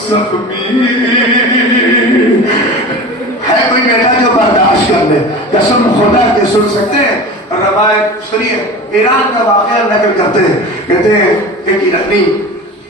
زخمی. ہے کوئی بیٹا جو برداشت کر لے؟ قسم خدا کے سن سکتے ہیں. روایت سنیے، ایران کا واقعہ نقل کرتے ہیں. کہتے ہیں ایک ایرانی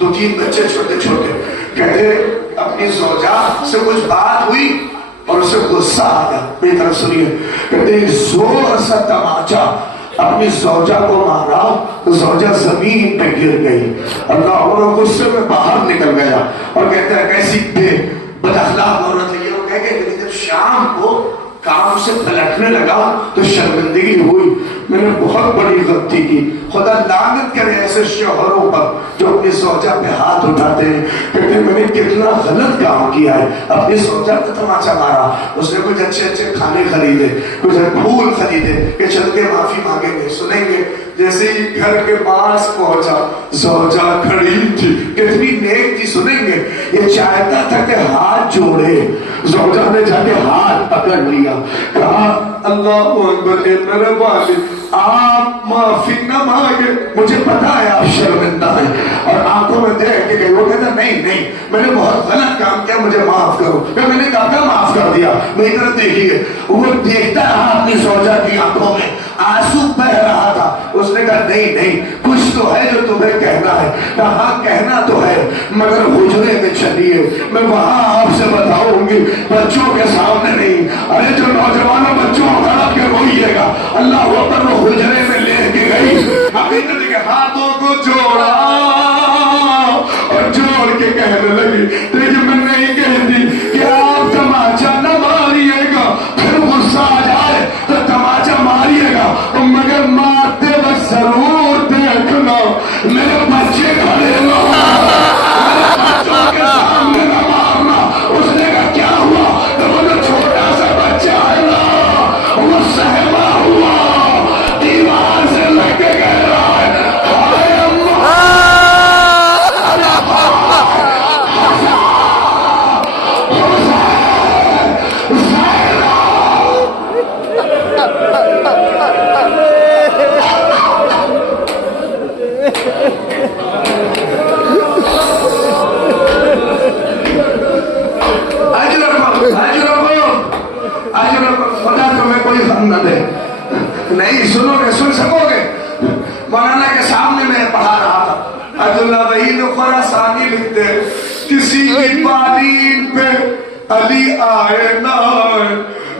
2-3 بچے چھوٹے چھوٹے، کہتے ہیں اپنی زوجہ سے کچھ بات ہوئی اور اسے غصہ آ گیا. میری طرف سنیے، کہتے ہیں زور سے تماچا اپنی زوجہ کو مارا، زوجہ زمین پہ گر گئی. اللہ اور غصے میں باہر نکل گیا اور کہتے ہیں کیسی بے بد اخلاق عورت ہے یہ. وہ کہہ کہ جب شام کو کام سے پلٹنے لگا تو شرمندگی ہوئی، میں نے بہت بڑی غلطی کی. خدا لعنت کرے ایسے شوہروں پر جو اپنی زوجہ پہ ہاتھ اٹھاتے ہیں. کہتے ہیں میں نے کتنا غلط کام کیا ہے، اپنی زوجہ پہ تماچا مارا. اس نے کچھ اچھے اچھے کھانے خریدے، کچھ پھول خریدے کہ چل کے معافی مانگیں گے. سنیں گے جیسے ہی گھر کے پاس پہنچا زوجہ کھڑی تھی، کتنی نیک تھی. سنیں گے یہ چاہتا تھا کہ ہاتھ جوڑے، زوجہ نے جا کے ہاتھ پکڑ لیا، کہا اللہ اکبر اے میرے والد آپ معافی نہ مانگے، مجھے پتا ہے آپ شرمندہ ہیں. اور آنکھوں میں دیکھ کے گئی. وہ کہتا نہیں نہیں میں نے بہت غلط کام کیا، مجھے معاف کرو. میں نے کہا معاف کر دیا. میری طرف دیکھیے، وہ دیکھتا رہا اپنی زوجہ کی آنکھوں میں آنسو بہ رہا تھا. اس نے کہا نہیں نہیں کچھ تو ہے جو تمہیں کہنا ہے. کہا کہنا تو ہے مگر حجرے میں چلیے، میں وہاں آپ سے بتاؤں گی، بچوں کے سامنے نہیں. ارے جو نوجوانوں بچوں کو کھڑا کے روئیے گا. اللہ اکبر. وہ حجرے میں لے کے گئی، حقیقت کے ہاتھوں کو جوڑا اور جوڑ کے کہنے لگی لیکن میں نہیں کہتی کہ آپ تماچا نہ ماریے گا، پھر غصہ آ جائے تو تماچا ماریے گا، مگر مارتے وقت ضرور دیکھنا میرے بچے کھڑے ہو، میرے بچوں کے سامنے نہ مارنا. اس نے کہا کیا ہوا؟ تو وہ جو چھوٹا سا بچہ ہے نا وہ سہما ہوا دیوار سے لگ کے کہہ رہا ہے ہائے خدا تمہیں کوئی غم نہ دے. نہیں سنو گے، سن سکو گے. مولانا کے سامنے میں پڑھا رہا تھا. عبداللہ وحید خراسانی لکھتے کسی کی بالین پہ علی آئے نہ آئے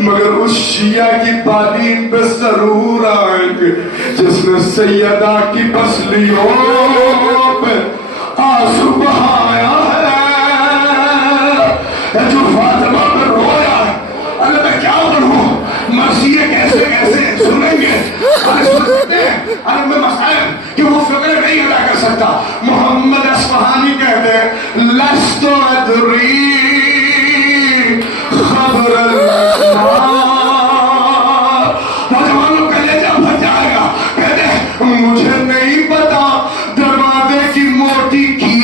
مگر اس شیعہ کی بالین پہ ضرور آئیں گے جس نے سیدہ کی پسلیوں پہ آنسو بہایا ہے، جو فاطمہ پہ رویا ہے. ارے میں کیا کروں، مرثیے کیسے کیسے سنیں گے. ارے سن سکتے ہیں، ارے میں مسائل کہ وہ فکر نہیں ادا کر سکتا. محمد اصفہانی کہتے ہیں لست ادری خبر نوجوانوں کلیجہ بھر جائے گا. کہتے ہیں مجھے نہیں پتا دروازے کی موٹی کی.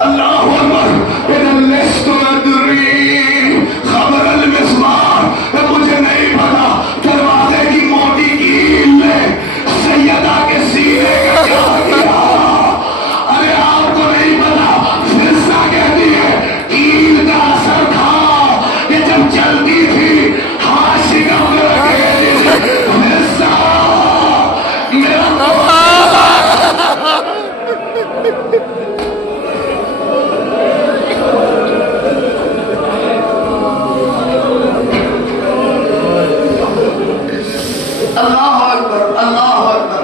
اللہ اکبر. لست ادری خبر المسمار، مجھے نہیں پتا دروازے کی موٹی کیل نے سیدہ کے سینے کا کیا کیا. ارے آپ کو نہیں پتا فرشتہ کہتی ہے کیل کا اثر تھا کہ جب چلتی تھی ہاتھ شکم لگے فرشتہ میرا اللہ اکبر اللہ اکبر.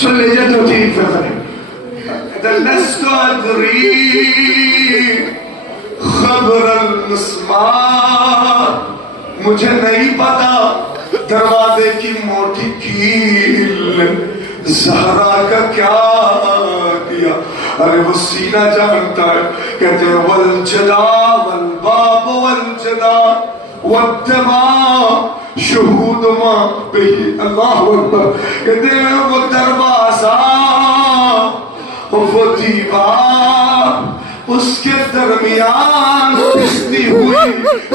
سن لیجیے دو تین فکریں. لست ادری خبر المسمار، مجھے نہیں پتا دروازے کی موٹی کیل زہرا کا کیا کیا. ارے وہ سینہ جانتا ہے. کہتے ہیں والجدا والباب والجدا والدماء شہود ما بہی. اللہ اکبر. کہتے ہیں وہ دروازہ وہ دیوار اس کے درمیان پستی ہوئی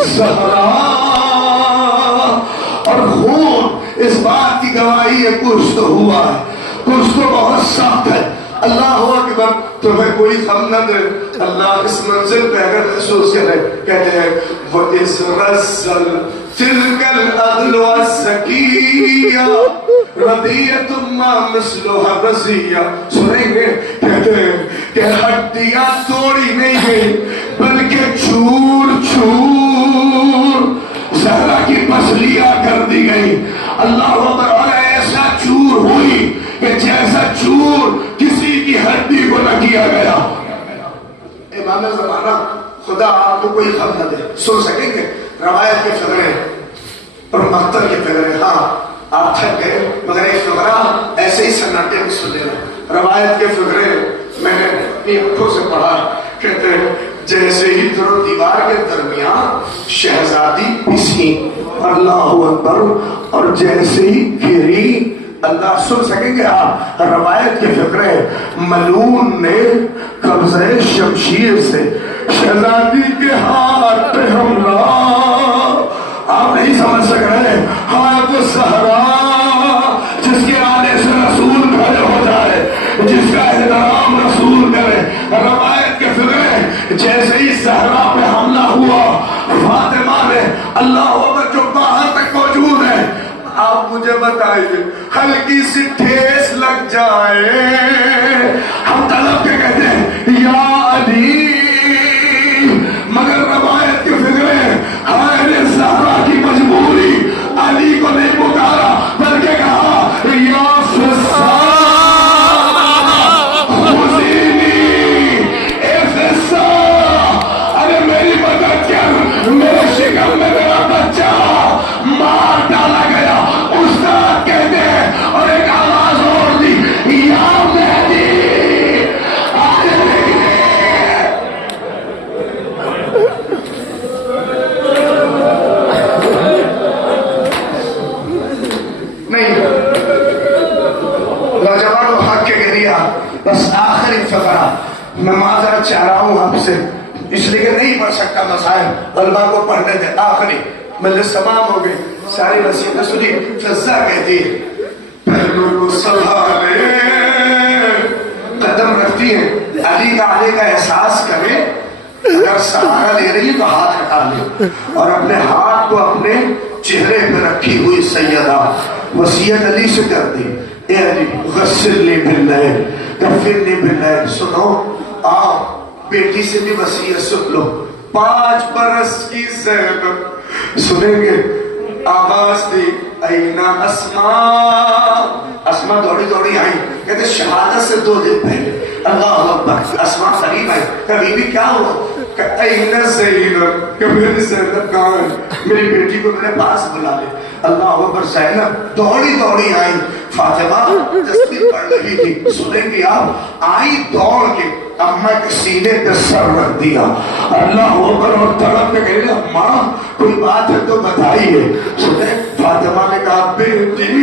زہرا اور خون. اس بات کی گواہی ہے کچھ تو ہوا ہے، کچھ تو بہت سخت ہے. اللہ اکبر، تمہیں کوئی غم نہ دے۔ اللہ اس منزل پہ اگر محسوس کرے، کہتے ہیں وَإِذْ رَزَّلْ تِلْكَ الْأَغْلُ وَالسَّكِيَّةُ رَضِيَّةٌ مَا مِثْلُهَا رَزِيَّةٌ۔ سنیں گے، کہتے ہیں کہ ہڈیاں توڑی نہیں گئی بلکہ چور چور زہرا کی پسلیاں کر دی گئی۔ اللہ اکبر، اور ایسا چور ہوئی کہ جیسا چور کسی کی ہڈی کو نہ کیا گیا۔ امام زمانہ خدا آپ کو کوئی غم نہ دے۔ سن سکیں گے روایت کے فقرے اور مقتل کے فقرے؟ ہاں آپ تھک گئے مگر ایک فقرہ ایسے ہی سناٹے میں سن لینا۔ روایت کے فقرے میں نے اپنی آنکھوں سے پڑھا، کہتے ہیں جیسے ہی در و دیوار کے درمیان شہزادی پسی، اللہ اکبر، اور جیسے ہی گری، اللہ سن سکیں گے آپ روایت کے فقرے، ملعون نے قبضہ شمشیر سے شہزادی کے ہاتھ پہ حملہ، آپ نہیں سمجھ سک رہے، ہاں وہ صحرا جس کے آنے سے رسول کھڑے ہو جائے، جس کا احترام رسول کرے۔ روایت کے فقرے، جیسے ہی صحرا پہ حملہ ہوا، فاطمہ نے اللہ اکبر جو باہر تک موجود ہے، آپ مجھے بتائیے ہلکی سی ٹھیس لگ جائے، ہم طلب کے کہتے ہیں یا علی، مگر روایت کے فکرے ہائے زہرا کی مجبوری علی کو نہیں پکارا بلکہ کہا یا فسا خذینی، اے فسا، ارے میری مدد کر، میرے شکم میں میرا بچہ مار ڈالا گیا۔ استاد کہتے ہیں اور ایک آواز اور دی، یا مہدی نہیں، نوجوان حق کے گریا۔ بس آخری فقرہ میں معذرت چاہ رہا ہوں آپ سے، اس لیے کہ نہیں پڑھ سکتا مسائل، علماء کو پڑھنے دے۔ آخری مجلس تمام ہو گئی، ساری وسیعتیں سنی۔ فضا کہتی ہے پہلو کو سنبھالے قدم رکھتی ہے، علی کا آنے کا احساس کرے، اگر سہارا لے رہی تو ہاتھ ہٹا لے، اور اپنے ہاتھ کو اپنے چہرے پہ رکھی ہوئی سیدہ وصیت علی سے کر دی، اے علی غسلنی باللیل کفنی باللیل۔ سنو، آپ بیٹی سے بھی وصیت سن لو۔ 5 برس کی زینب، سنیں گے آواز دی اینا اسماء، اسماء دوڑی دوڑی آئی، کہتے شہادت سے 2 دن پہلے، اللہ اکبر، اسماء قریب آئی، کبھی بھی کیا ہوا کہ اینا زینب، کہ میری زینب کہاں ہے، میری بیٹی کو میرے پاس بلا لے۔ اللہ اکبر، زینب دوڑی دوڑی آئی، فاطمہ تسبیح پڑھ رہی تھی، سنیں گے آپ، آئی دوڑ کے اماں کے سینے پہ سر رکھ دیا، اللہ اکبر، اور طرف پہ کہہ رہے ماں کوئی بات ہے تو بتائیے۔ سنیں فاطمہ نے کہا بیٹی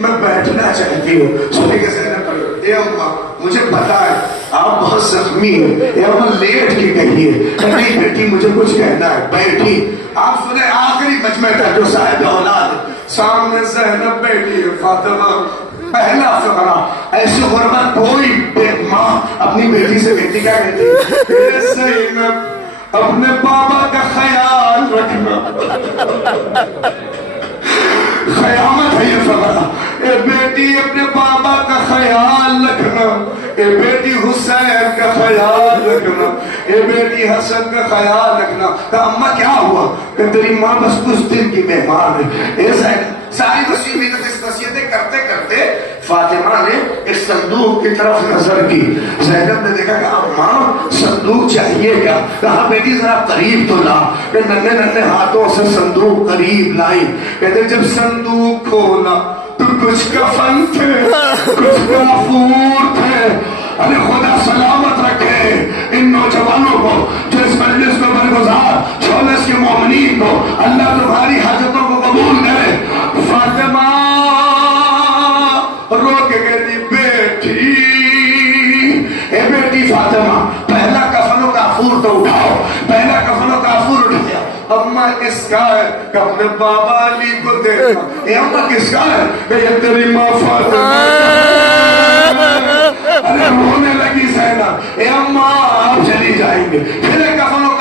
میں بیٹھنا چاہتی ہوں۔ سنیں کہ زینب اے اماں مجھے پتا ہے آپ بہت زخمی ہیں، اے اماں لیٹ کے کہیے، نہیں بیٹی مجھے کچھ کہنا ہے، بیٹھی۔ آپ سنیں آخری مجمع کا جو صاحب اولاد سامنے زینب بیٹھی ہے، فاطمہ پہلا فقرہ، ایسی غربت کوئی ماں اپنی بیٹی سے بیٹی کیا کہتی ہے، اے زینب اپنے بابا کا خیال رکھنا، قیامت ہے یہ فقرہ، اے بیٹی اپنے بابا کا خیال رکھنا، اے بیٹی حسین کا خیال رکھنا، اے بیٹی حسن کا خیال رکھنا۔ کہ اماں کیا ہوا، کہ تیری ماں بس کچھ دن کی مہمان ہے۔ اے زینب، ساری وصیتیں کرتے کرتے فاطمہ نے ایک صندوق کی طرف نظر کی، زینب نے دیکھا کہ اماں صندوق چاہیے کیا، کہا بیٹی ذرا قریب تو لا، کہ ننھے ننھے ہاتھوں سے صندوق قریب لائی، کہتے جب صندوق کھولا تو کچھ کفن تھے، کچھ کافور تھے۔ ارے خدا سلامت رکھے ان نوجوانوں کو جو اس مجلس میں برگزار 24 کے مومنین کو، اللہ تمہاری حاجتوں کو قبول کرے۔ فاطمہ رو کے کہتی بیٹی، اے بیٹی فاطمہ پہلا کفن و کافور تو اٹھاؤ، پہلا کفن و کافور اٹھ گیا۔ اماں کس کا ہے، کہ اپنے بابا علی کو دیکھا۔ اے اماں کس کا ہے، کہ یہ تیری ماں فاطمہ اما آپ چلی جائیں گے، پھر کفن و